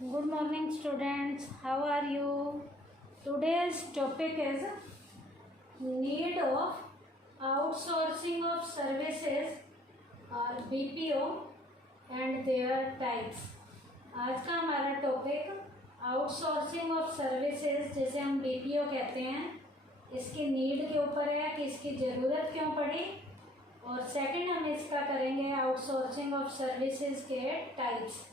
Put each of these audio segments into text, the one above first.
Good morning, students. How are you? Today's topic is need of outsourcing of services or BPO and their types. आज का हमारा topic outsourcing of services, जैसे हम BPO कहते हैं, इसकी नीड के ऊपर है कि इसकी ज़रूरत क्यों पड़ी। और सेकंड हम इसका करेंगे आउटसोर्सिंग ऑफ सर्विसेज के टाइप्स।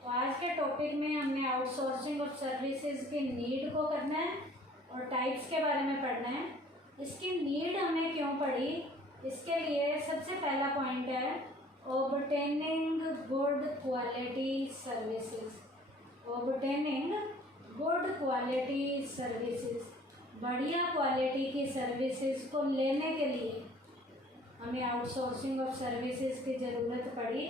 तो आज के टॉपिक में हमने आउटसोर्सिंग ऑफ सर्विसेज की नीड को करना है और टाइप्स के बारे में पढ़ना है। इसकी नीड हमें क्यों पड़ी, इसके लिए सबसे पहला पॉइंट है obtaining good quality services. Obtaining good quality services, बढ़िया क्वालिटी की सर्विसेज को लेने के लिए हमें आउटसोर्सिंग ऑफ सर्विसेज की ज़रूरत पड़ी।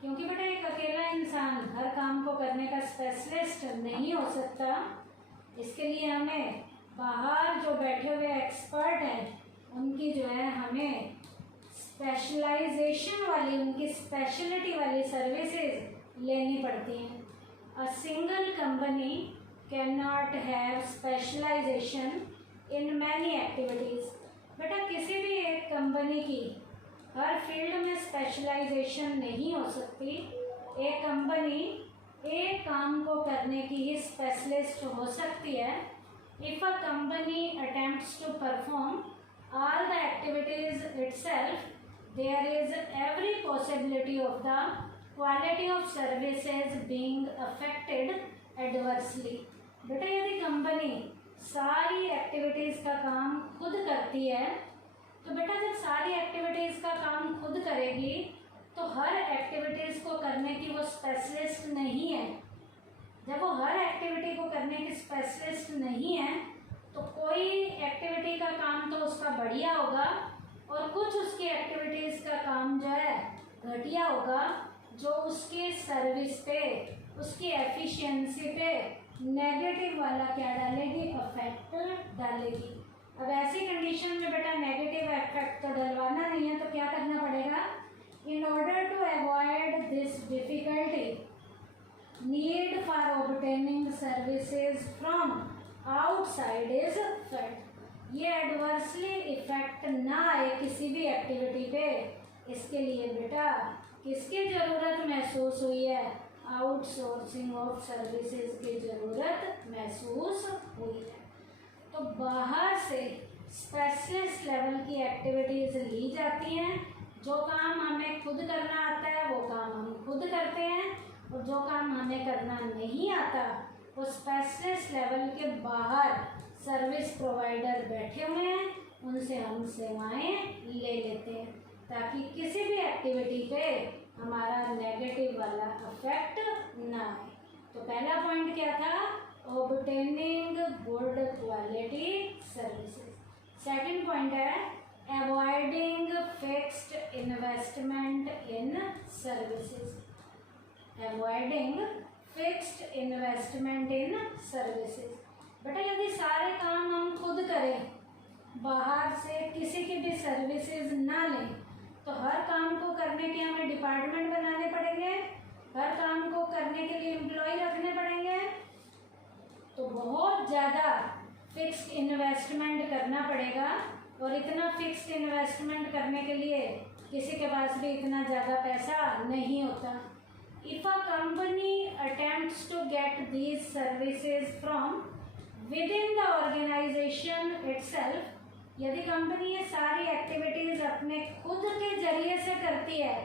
क्योंकि बेटा एक अकेला इंसान हर काम को करने का स्पेशलिस्ट नहीं हो सकता। इसके लिए हमें बाहर जो बैठे हुए एक्सपर्ट हैं उनकी जो है हमें स्पेशलाइजेशन वाली, उनकी स्पेशलिटी वाली सर्विसेज लेनी पड़ती हैं। A single company can not have specialisation in many activities. बेटा किसी भी एक कंपनी की हर फील्ड में स्पेशलाइजेशन नहीं हो सकती। एक कंपनी एक काम को करने की ही स्पेशलिस्ट हो सकती है। If a company attempts to perform all the activities itself, there is every possibility of the quality of services being affected adversely। बेटा यदि कंपनी सारी एक्टिविटीज़ का काम खुद करती है तो बेटा जब सारी एक्टिविटीज़ का काम खुद करेगी तो हर एक्टिविटीज़ को करने की वो स्पेशलिस्ट नहीं है। जब वो हर एक्टिविटी को करने की स्पेशलिस्ट नहीं है तो कोई एक्टिविटी का काम तो उसका बढ़िया होगा और कुछ उसकी एक्टिविटीज़ का काम जो है घटिया होगा, जो उसकी सर्विस पे, उसकी एफिशिएंसी पे नेगेटिव वाला क्या डालेगी, इफेक्ट डालेगी। अब ऐसी कंडीशन में बेटा नेगेटिव इफेक्ट तो डलवाना नहीं है, तो क्या करना पड़ेगा। In order to avoid this difficulty need for obtaining services from outside is felt. ये एडवर्सली इफेक्ट ना आए किसी भी एक्टिविटी पे, इसके लिए बेटा किसकी ज़रूरत महसूस हुई है, आउटसोर्सिंग ऑफ सर्विसेज की ज़रूरत महसूस हुई है। तो बाहर से स्पेशलिस्ट लेवल की एक्टिविटीज़ ली जाती हैं। जो काम हमें खुद करना आता है वो काम हम खुद करते हैं, और जो काम हमें करना नहीं आता वो स्पेशलिस्ट लेवल के बाहर सर्विस प्रोवाइडर बैठे हुए हैं, उनसे हम सेवाएं ले लेते हैं ताकि किसी भी एक्टिविटी पे हमारा नेगेटिव वाला इफेक्ट ना आए। तो पहला पॉइंट क्या था, obtaining good quality services. Second point है avoiding fixed investment in services. Avoiding fixed investment in services. बेटा यदि सारे काम हम खुद करें, बाहर से किसी की भी सर्विसेज ना लें, तो हर काम को करने के हमें डिपार्टमेंट बनाने पड़ेंगे, हर काम को करने के लिए एम्प्लॉय रखने पड़ेंगे, तो बहुत ज़्यादा फिक्स्ड इन्वेस्टमेंट करना पड़ेगा। और इतना फिक्स्ड इन्वेस्टमेंट करने के लिए किसी के पास भी इतना ज़्यादा पैसा नहीं होता। If a company attempts to get these services from within the organization itself, यदि कंपनी ये सारी एक्टिविटीज़ अपने खुद के जरिए से करती है,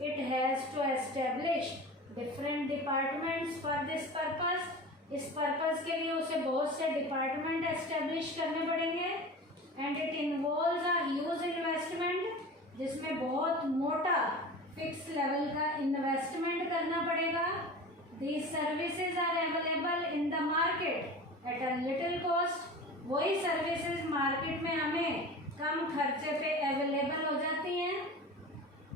it has to establish different departments for this purpose। इस पर्पज़ के लिए उसे बहुत से डिपार्टमेंट एस्टेब्लिश करने पड़ेंगे। And it involves a huge investment, जिसमें बहुत मोटा फिक्स लेवल का इन्वेस्टमेंट करना पड़ेगा। These services are available in the market at a little cost. वही सर्विसेज मार्केट में हमें कम खर्चे पे अवेलेबल हो जाती हैं।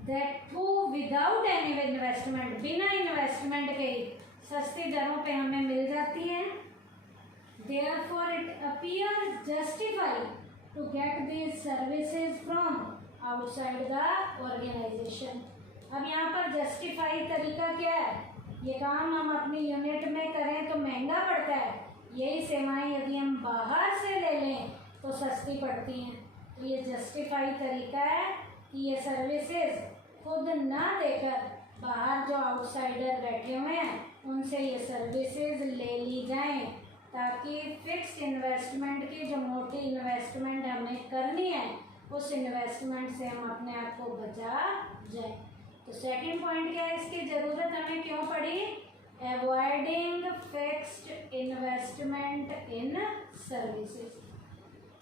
That too without any investment, बिना इन्वेस्टमेंट के सस्ती दरों पे हमें मिल जाती हैं। Therefore it appears justified to get these services from outside the organisation. अब यहाँ पर जस्टिफाई तरीका क्या है, ये काम हम अपनी यूनिट में करें तो महंगा पड़ता है, यही सेवाएं यदि हम बाहर से ले लें तो सस्ती पड़ती हैं। तो ये जस्टिफाई तरीका है कि ये सर्विसेज खुद ना देकर बाहर जो आउटसाइडर बैठे हुए हैं उनसे ये सर्विसेज ले ली जाएं, ताकि फिक्स्ड इन्वेस्टमेंट की जो मोटी इन्वेस्टमेंट हमें करनी है उस इन्वेस्टमेंट से हम अपने आप को बचा जाए। तो सेकंड पॉइंट क्या है, इसकी ज़रूरत हमें क्यों पड़ी? Avoiding fixed investment in services.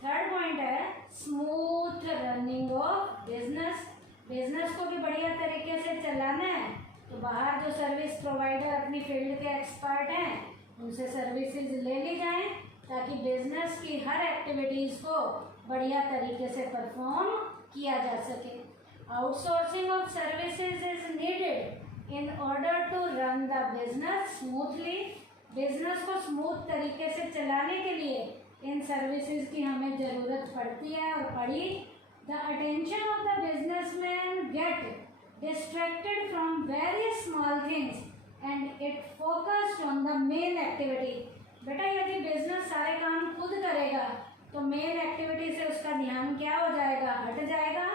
Third point है smooth running of business. Business को भी बढ़िया तरीके से चलाना है तो बाहर जो सर्विस प्रोवाइडर अपनी फील्ड के एक्सपर्ट हैं उनसे सर्विसेज ले ली जाएं, ताकि बिजनेस की हर एक्टिविटीज़ को बढ़िया तरीके से परफॉर्म किया जा सके। Outsourcing of services is needed in order to run the business smoothly. Business को स्मूथ तरीके से चलाने के लिए इन सर्विसेज की हमें ज़रूरत पड़ती है और पड़ी। The attention of the businessman get distracted from various small things and it focused on the main activity. बेटा यदि बिजनेस सारे काम खुद करेगा तो मेन एक्टिविटी से उसका ध्यान क्या हो जाएगा? हट जाएगा।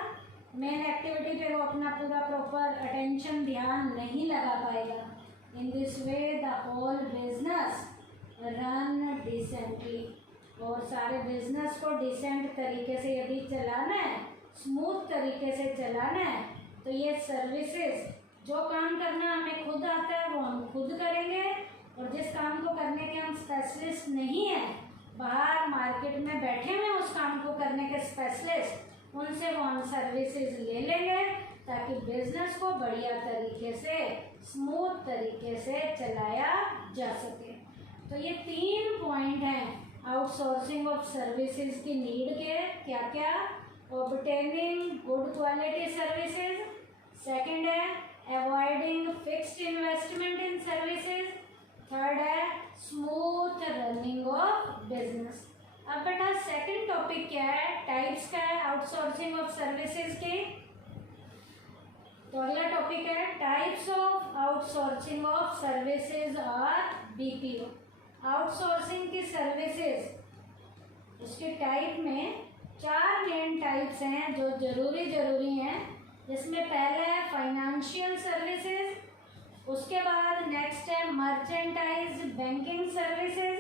मेन एक्टिविटी पे वो अपना पूरा प्रॉपर अटेंशन ध्यान नहीं लगा पाएगा। In this way the whole business run decently. और सारे बिजनेस को डिसेंट तरीके से यदि चलाना है, स्मूथ तरीके से चलाना है, तो ये सर्विसेज जो काम करना हमें खुद आता है वो हम खुद करेंगे, और जिस काम को करने के हम स्पेशलिस्ट नहीं हैं, बाहर मार्केट में बैठे हुए उस काम को करने के स्पेशलिस्ट, उनसे वो हम सर्विसेज ले लेंगे ताकि बिजनेस को बढ़िया तरीके से स्मूथ तरीके से चलाया जा सके। तो ये 3 पॉइंट हैं आउटसोर्सिंग ऑफ सर्विसेज की नीड के। क्या क्या? Obtaining good quality services, second है avoiding fixed investment in services, third है स्मूथ रनिंग ऑफ बिजनेस। अब बेटा सेकंड टॉपिक क्या है? टाइप्स का है आउटसोर्सिंग ऑफ सर्विसेज के। तो अगला टॉपिक है types of outsourcing of services और बीपीओ। आउटसोर्सिंग की सर्विसेज उसके टाइप में 4 मेन टाइप्स हैं जो जरूरी हैं, जिसमें पहले है फाइनेंशियल सर्विसेज, उसके बाद नेक्स्ट है मर्चेंटाइज बैंकिंग सर्विसेज,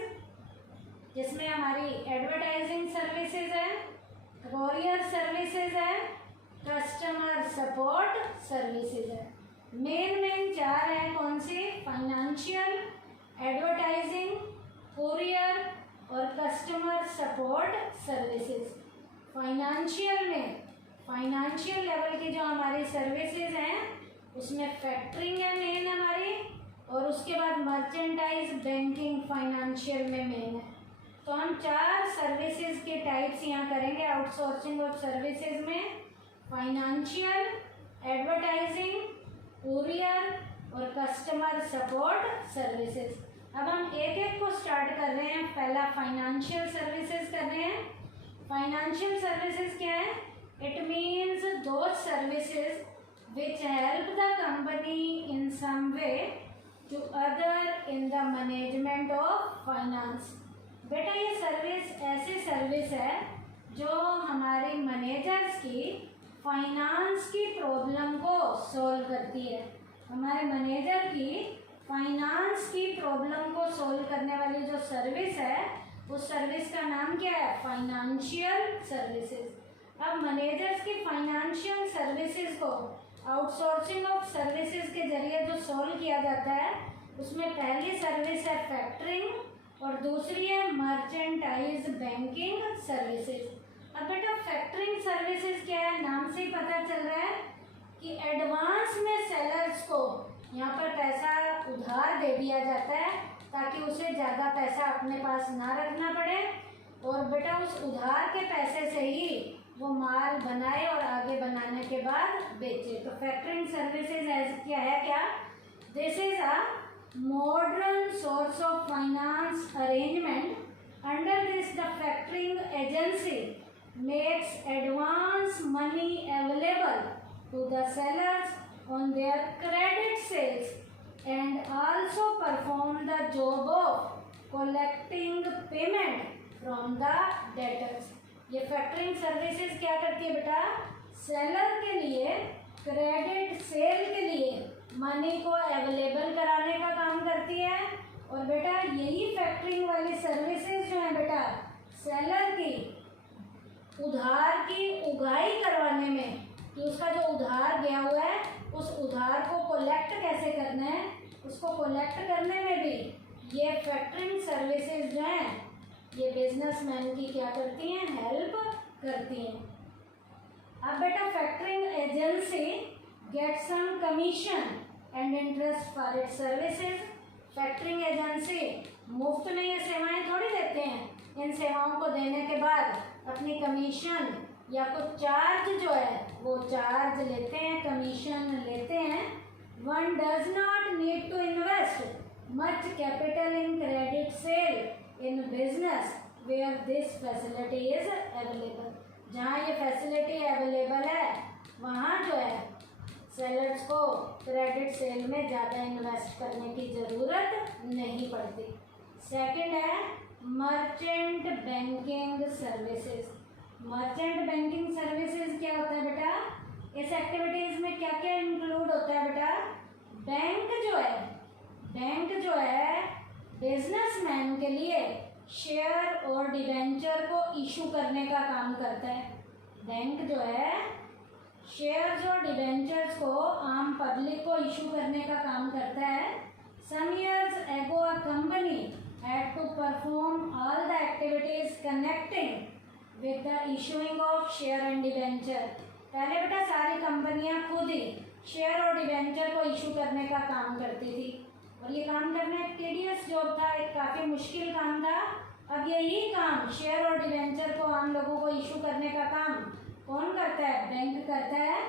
जिसमें हमारी एडवर्टाइजिंग सर्विसेज है, कोरियर सर्विसेज है, कस्टमर सपोर्ट सर्विसेज है। मेन 4 है। कौन सी? फाइनेंशियल, एडवर्टाइजिंग, कोरियर और कस्टमर सपोर्ट सर्विसेज। फाइनेंशियल में फाइनेंशियल लेवल की जो हमारी सर्विसेज हैं उसमें फैक्टरिंग है मेन हमारी, और उसके बाद मर्चेंटाइज बैंकिंग फाइनेंशियल में मेन है। तो हम 4 सर्विसेज के टाइप्स यहाँ करेंगे आउटसोर्सिंग ऑफ सर्विसेज में, फाइनेंशियल, एडवर्टाइजिंग, कुरियर और कस्टमर सपोर्ट सर्विसेज। अब हम एक एक को स्टार्ट कर रहे हैं। पहला फाइनेंशियल सर्विसेज कर रहे हैं। फाइनेंशियल सर्विसेज क्या है? It means those services which help the company in some way to other in the management of finance। बेटा ये सर्विस ऐसी सर्विस है जो हमारे मैनेजर्स की फाइनेंस की प्रॉब्लम को सॉल्व करती है। हमारे मैनेजर की फाइनेंस की प्रॉब्लम को सॉल्व करने वाली जो सर्विस है उस सर्विस का नाम क्या है? Financial services. अब मैनेजर्स की फाइनेंशियल सर्विसेज को आउटसोर्सिंग ऑफ सर्विसेज के जरिए जो सॉल्व किया जाता है उसमें पहली सर्विस है फैक्टरिंग और दूसरी है मर्चेंटाइज बैंकिंग सर्विसेज। अब बेटा फैक्टरिंग सर्विसेज क्या है? नाम से ही पता चल रहा है कि एडवांस में सेलर्स को यहाँ पर पैसा उधार दे दिया जाता है ताकि उसे ज़्यादा पैसा अपने पास ना रखना पड़े, और बेटा उस उधार के पैसे से ही वो माल बनाए और आगे बनाने के बाद बेचे। तो फैक्टरिंग सर्विसेज क्या है? क्या this is a modern source of finance arrangement. Under this the factoring agency makes advance money available to the sellers on their credit sales and also perform the job of collecting payment from the debtors. ये factoring services क्या करती है बेटा? Seller के लिए credit sale के लिए money को अवेलेबल कराने का काम करती है। और बेटा यही फैक्टरिंग वाली सर्विसेज जो है बेटा सेलर की उधार की उगाही करवाने में, कि उसका जो उधार गया हुआ है उस उधार को कोलेक्ट कैसे करना है, उसको कोलेक्ट करने में भी ये फैक्टरिंग सर्विसेज जो हैं ये बिजनेसमैन की क्या करती हैं? हेल्प करती हैं। अब बेटा factoring agency get some commission and interest for its services. Factoring agency मुफ्त में ये सेवाएं थोड़ी देते हैं, इन सेवाओं को देने के बाद अपनी कमीशन या कुछ चार्ज जो है वो चार्ज लेते हैं, कमीशन लेते हैं। One does not need to invest much capital in credit sale in business where this facility is available. जहाँ ये फैसिलिटी अवेलेबल है वहाँ जो है सेलर्स को क्रेडिट सेल में ज़्यादा इन्वेस्ट करने की ज़रूरत नहीं पड़ती। सेकंड है merchant banking services. Merchant banking services क्या होता है बेटा? इस एक्टिविटीज़ में क्या क्या इंक्लूड होता है बेटा? बैंक जो है बिजनेसमैन के लिए शेयर और डिबेंचर को इशू करने का काम करता है। बैंक जो है शेयर्स और डिबेंचर्स को आम पब्लिक को इशू करने का काम करता है। Some years ago a company had to perform all the activities connecting with the issuing of share and debenture। पहले बेटा सारी कंपनियां खुद ही शेयर और डिबेंचर को इशू करने का काम करती थी और ये काम करना एक टीडियस जॉब था, एक काफ़ी मुश्किल काम था। अब यही काम शेयर और डिबेंचर को आम लोगों को इशू करने का काम कौन करता है? बैंक करता है।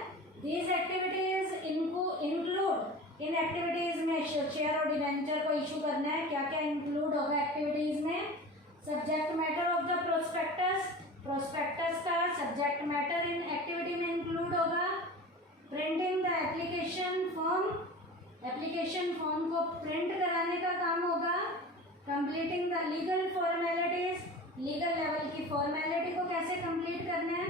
These activities include, in activities में शेयर और डिबेंचर को इशू करना है। क्या क्या इंक्लूड होगा एक्टिविटीज़ में? Subject matter of the prospectus, prospectus का सब्जेक्ट मैटर इन एक्टिविटी में इंक्लूड होगा। Printing the application form, application form को प्रिंट कराने का काम होगा। Completing the legal formalities, legal level की फॉर्मेलिटी को कैसे कंप्लीट करना है।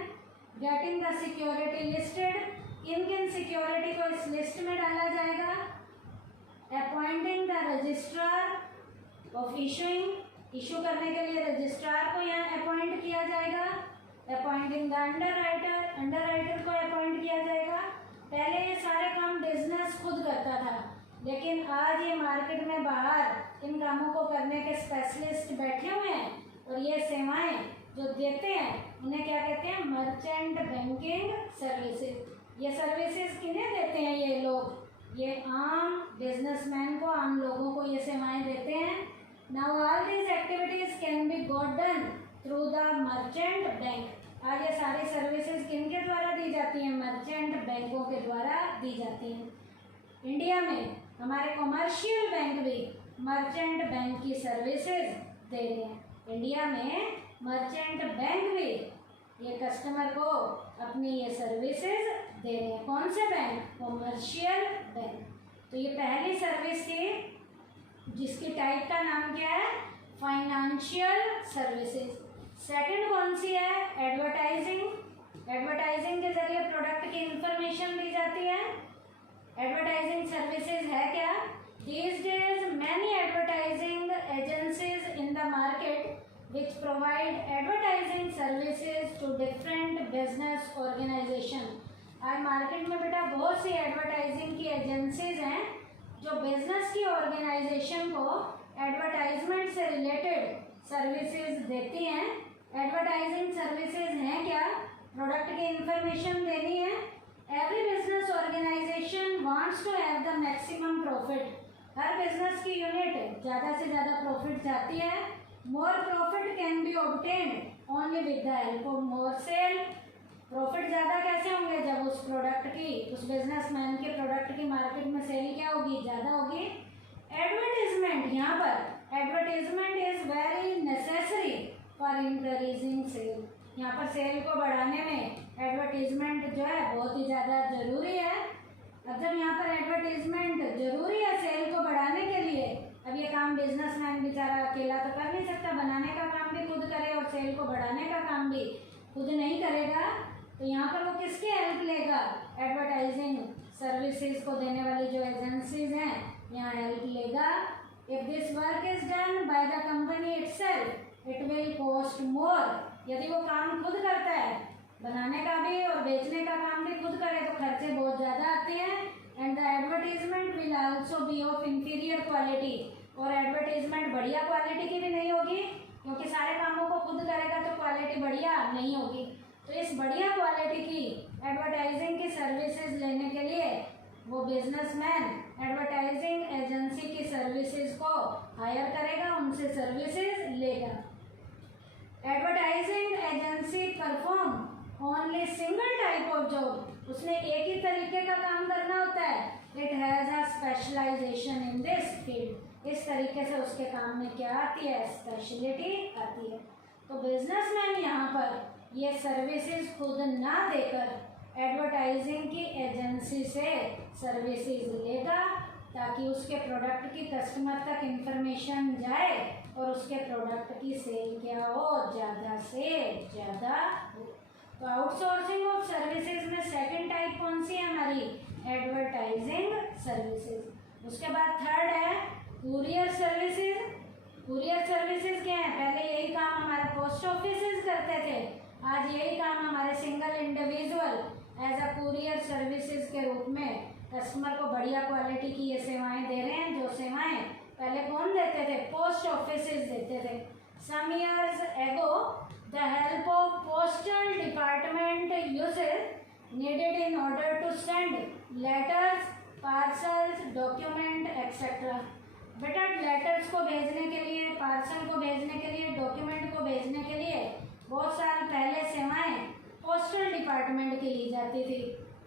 गेटिंग द सिक्योरिटी लिस्टेड, किन किन सिक्योरिटी को इस लिस्ट में डाला जाएगा। Appointing the registrar of issuing, issue करने के लिए रजिस्ट्रार को यहाँ अपॉइंट किया जाएगा। अपॉइंटिंग द अंडरराइटर, अंडरराइटर को अपॉइंट किया जाएगा। पहले ये सारे काम बिजनेस खुद करता था, लेकिन आज ये मार्केट में बाहर इन कामों को करने के स्पेशलिस्ट बैठे हुए हैं और ये सेवाएं जो देते हैं उन्हें क्या कहते हैं? Merchant banking services. ये सर्विसेज किन्हें देते हैं? ये लोग, ये आम बिजनेसमैन को, आम लोगों को ये सेवाएं देते हैं। Now all these activities can be got done through the merchant bank. आज ये सारी सर्विसेज किनके द्वारा दी जाती हैं? मर्चेंट बैंकों के द्वारा दी जाती हैं। इंडिया में हमारे कमर्शियल बैंक भी मर्चेंट बैंक की सर्विसेज दे रहे हैं। इंडिया में मर्चेंट बैंक भी ये कस्टमर को अपनी ये सर्विसेज दे रहे हैं। कौन से बैंक? Commercial bank. तो ये पहली सर्विस थी जिसकी टाइप का नाम क्या है? Financial services. सेकंड कौन सी है? एडवर्टाइजिंग। एडवर्टाइजिंग के जरिए प्रोडक्ट की इंफॉर्मेशन दी जाती है। एडवर्टाइजिंग सर्विसेज है क्या? These days many advertising agencies in the market which provide advertising services to different business organization। आज मार्केट में बेटा बहुत सी एडवर्टाइजिंग की एजेंसीज हैं जो बिजनेस की ऑर्गेनाइजेशन को एडवर्टाइजमेंट से रिलेटेड सर्विसेज देती हैं। एडवर्टाइजिंग सर्विसेज हैं क्या? प्रोडक्ट की इंफॉर्मेशन देनी है। Every business organisation wants to have the maximum profit. हर बिजनेस की यूनिट ज़्यादा से ज़्यादा प्रॉफिट चाहती है। More profit can be obtained only with the help of more sale. Profit ज़्यादा कैसे होंगे? जब उस प्रोडक्ट की, उस बिजनेसमैन के प्रोडक्ट की मार्केट में सेल क्या होगी? ज़्यादा होगी। एडवर्टीजमेंट, यहाँ पर advertisement is very necessary for increasing sale. यहाँ पर सेल को बढ़ाने में एडवर्टीजमेंट जो है बहुत ही ज़्यादा ज़रूरी है। अब जब यहाँ पर एडवर्टीजमेंट ज़रूरी है सेल को बनाने का काम भी खुद करे और सेल को बढ़ाने का काम भी खुद नहीं करेगा, तो यहाँ पर वो किसकी हेल्प लेगा? एडवर्टाइजिंग सर्विसेज को देने वाली जो एजेंसीज हैं यहाँ हेल्प लेगा। If this work is done by the company itself it will cost more. यदि वो काम खुद करता है, बनाने का भी और बेचने का काम भी खुद करे, तो खर्चे बहुत ज़्यादा आते हैं। And the advertisement will also be of inferior quality, और एडवर्टीजमेंट बढ़िया क्वालिटी की भी नहीं होगी, क्योंकि सारे कामों को खुद करेगा तो क्वालिटी बढ़िया नहीं होगी। तो इस बढ़िया क्वालिटी की एडवर्टाइजिंग की सर्विसेज लेने के लिए वो बिजनेसमैन एडवर्टाइजिंग एजेंसी की सर्विसेज को हायर करेगा, उनसे सर्विसेज लेगा। Advertising agency perform only single type of job, उसने एक ही तरीके का काम करना होता है। It has a specialisation in this field, इस तरीके से उसके काम में क्या आती है? स्पेशलिटी आती है। तो बिजनेसमैन यहाँ पर ये सर्विसेज खुद ना देकर एडवर्टाइजिंग की एजेंसी से सर्विसेज लेगा, ताकि उसके प्रोडक्ट की कस्टमर तक इंफॉर्मेशन जाए और उसके प्रोडक्ट की सेल क्या हो? ज़्यादा से ज़्यादा हो। तो आउटसोर्सिंग ऑफ सर्विसेज में सेकंड टाइप कौन सी है हमारी? Advertising services. उसके बाद थर्ड है कुरियर सर्विसेज। कुरियर सर्विसेज क्या है? पहले यही काम हमारे पोस्ट ऑफिसेज करते थे, आज यही काम हमारे single individual as a courier services के रूप में कस्टमर को बढ़िया क्वालिटी की ये सेवाएं दे रहे हैं, जो सेवाएं पहले कौन देते थे? पोस्ट ऑफिसेज देते थे। Some years ago the help of postal department uses needed in order to send letters, parcels, document etcetera. बेटा लेटर्स को भेजने के लिए, पार्सल को भेजने के लिए, डॉक्यूमेंट को भेजने के लिए बहुत साल पहले सेवाएं पोस्टल डिपार्टमेंट की ली जाती थी।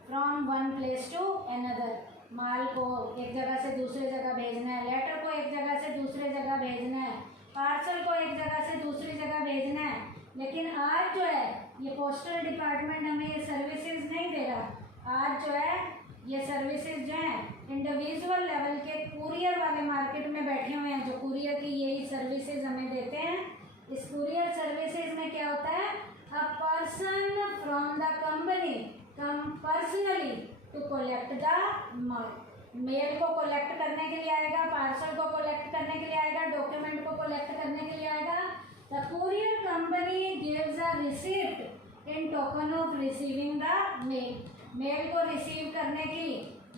From one place to another, माल को एक जगह से दूसरी जगह भेजना है, लेटर को एक जगह से दूसरी जगह भेजना है, पार्सल को एक जगह से दूसरी जगह भेजना है। लेकिन आज जो है ये पोस्टल डिपार्टमेंट हमें ये सर्विसेज नहीं दे रहा। आज जो है ये सर्विसेज जो है इंडिविजुअल लेवल के कुरियर वाले मार्केट में बैठे हुए हैं, जो कुरियर की यही सर्विसेज हमें देते हैं। इस कुरियर सर्विसेज में क्या होता है? A person from the company come personally to collect the mail. Mail को कलेक्ट करने के लिए आएगा, पार्सल को कलेक्ट करने के लिए आएगा, डॉक्यूमेंट को कलेक्ट करने के लिए आएगा। The courier company gives a receipt in token of receiving the mail. Mail को रिसीव करने की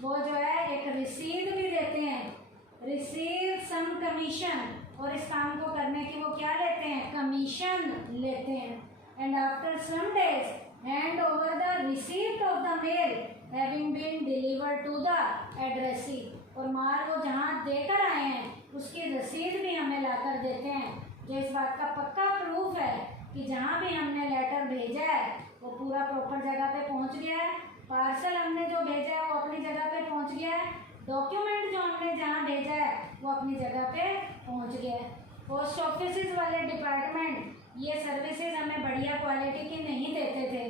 वो जो है एक रसीद भी देते हैं, रिसीव सम कमीशन, और इस काम को करने की वो क्या लेते हैं? कमीशन लेते हैं। And after some days hand over the receipt of the mail having been delivered to the addressee, और माल वो जहाँ देकर आए हैं उसकी रसीद भी हमें लाकर देते हैं, जो इस बात का पक्का प्रूफ है कि जहाँ भी हमने लेटर भेजा है वो पूरा प्रॉपर जगह पे पहुँच गया है, पार्सल हमने जो भेजा है वो अपनी जगह पे पहुँच गया है, डॉक्यूमेंट जो हमने जहाँ भेजा है वो अपनी जगह पे पहुँच गया है। पोस्ट ऑफिसेज वाले डिपार्टमेंट ये सर्विसेज हमें बढ़िया क्वालिटी की नहीं देते थे।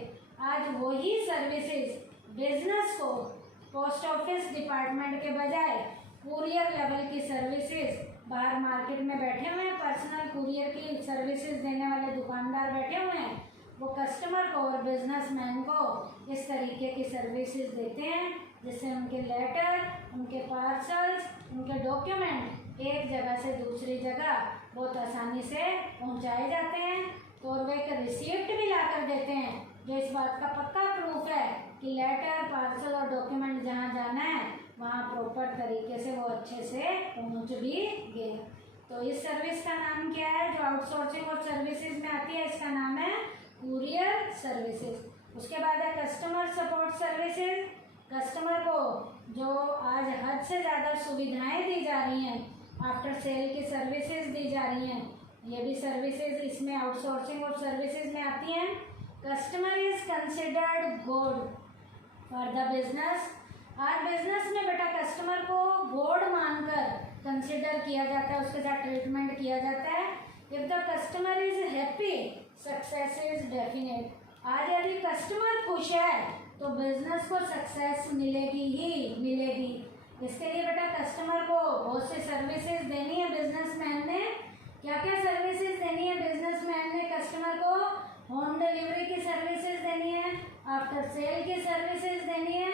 आज वही सर्विसेज बिजनेस को पोस्ट ऑफिस डिपार्टमेंट के बजाय कुरियर लेवल की सर्विसेज बाहर मार्केट में बैठे हुए हैं, पर्सनल कुरियर की सर्विसेज देने वाले दुकानदार बैठे हुए हैं, वो कस्टमर को और बिजनेसमैन को इस तरीके की सर्विसेज देते हैं, जिससे उनके लेटर, उनके पार्सल्स, उनके डॉक्यूमेंट एक जगह से दूसरी जगह बहुत आसानी से पहुंचाए जाते हैं। तो और वे एक रिसीप्ट भी ला कर देते हैं, जो इस बात का पक्का प्रूफ है कि लेटर, पार्सल और डॉक्यूमेंट जहाँ जाना है वहाँ प्रॉपर तरीके से वो अच्छे से पहुँच भी गए। तो इस सर्विस का नाम क्या है जो आउटसोर्सिंग और सर्विसेज में आती है? इसका नाम है कुरियर सर्विसेज। उसके बाद है कस्टमर सपोर्ट सर्विसेज। कस्टमर को जो आज हद से ज़्यादा सुविधाएं दी जा रही हैं, आफ्टर सेल की सर्विसेज दी जा रही हैं, ये भी सर्विसेज इसमें आउटसोर्सिंग और सर्विसेज में आती हैं। Customer is considered good for the business. आज बिजनेस में बेटा कस्टमर को गॉड मानकर कंसिडर किया जाता है, उसके साथ ट्रीटमेंट किया जाता है। If the customer is happy success is definite. आज यदि कस्टमर खुश है तो बिजनेस को सक्सेस मिलेगी ही मिलेगी। इसके लिए बेटा कस्टमर को बहुत सी सर्विसेज देनी है बिजनेसमैन ने, क्या क्या सर्विसेज देनी है बिजनेसमैन ने कस्टमर को? होम डिलीवरी की सर्विसेज देनी है, आफ्टर सेल की सर्विसेज देनी है।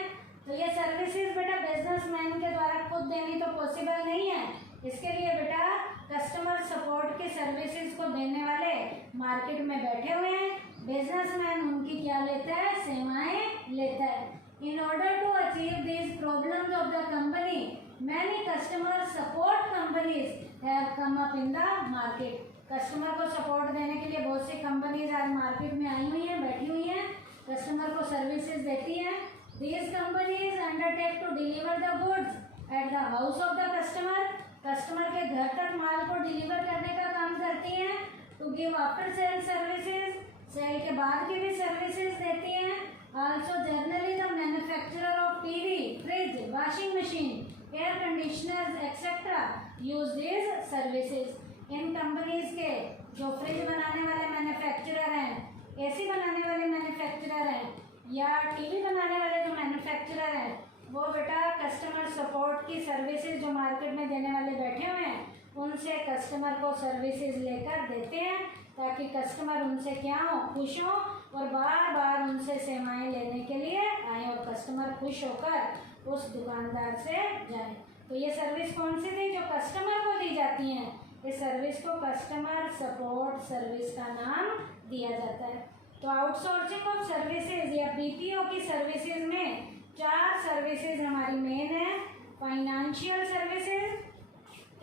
तो ये सर्विसेज बेटा बिजनेसमैन के द्वारा खुद देनी तो पॉसिबल नहीं है। इसके लिए बेटा कस्टमर सपोर्ट की सर्विसेज को देने वाले मार्केट में बैठे हुए हैं। बिजनेसमैन उनकी क्या लेता है? सेवाएं लेता है। In order to achieve these problems of the company many customer support companies have come up in the market. Customer को सपोर्ट देने के लिए बहुत सी कंपनीज आज मार्केट में आई हुई हैं, बैठी हुई हैं, कस्टमर को सर्विसेज देती हैं। These companies undertake to deliver the goods at the house of the customer. Customer के घर तक माल को डिलीवर करने का काम करती हैं। To give after sale services, sale के बाद की भी सर्विसेज देती हैं। Also generally the manufacturer of TV, fridge, washing machine, air conditioners etcetera use this services. इन कंपनीज के जो फ्रिज बनाने वाले मैन्युफैक्चरर हैं, एसी बनाने वाले मैन्युफैक्चरर हैं या टीवी बनाने वाले जो मैन्युफैक्चरर हैं, वो बेटा कस्टमर सपोर्ट की सर्विसेज जो मार्केट में देने वाले बैठे हुए हैं, उनसे कस्टमर को सर्विसेज लेकर देते हैं ताकि कस्टमर उनसे क्या हो? खुश हो और बार बार उनसे सेवाएं लेने के लिए आए और कस्टमर खुश होकर उस दुकानदार से जाए। तो ये सर्विस कौन सी थी? जो कस्टमर को दी जाती हैं। इस सर्विस को कस्टमर सपोर्ट सर्विस का नाम दिया जाता है। तो आउटसोर्सिंग ऑफ सर्विसेज या बीपीओ की सर्विसेज में 4 सर्विसेज हमारी मेन है। Financial services,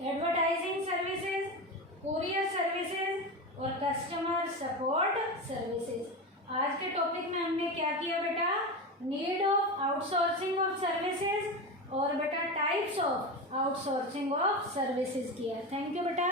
advertising services, courier services और कस्टमर सपोर्ट सर्विसेज। आज के टॉपिक में हमने क्या किया बेटा? Need of outsourcing of services और बेटा types of outsourcing of services किया। थैंक यू बेटा।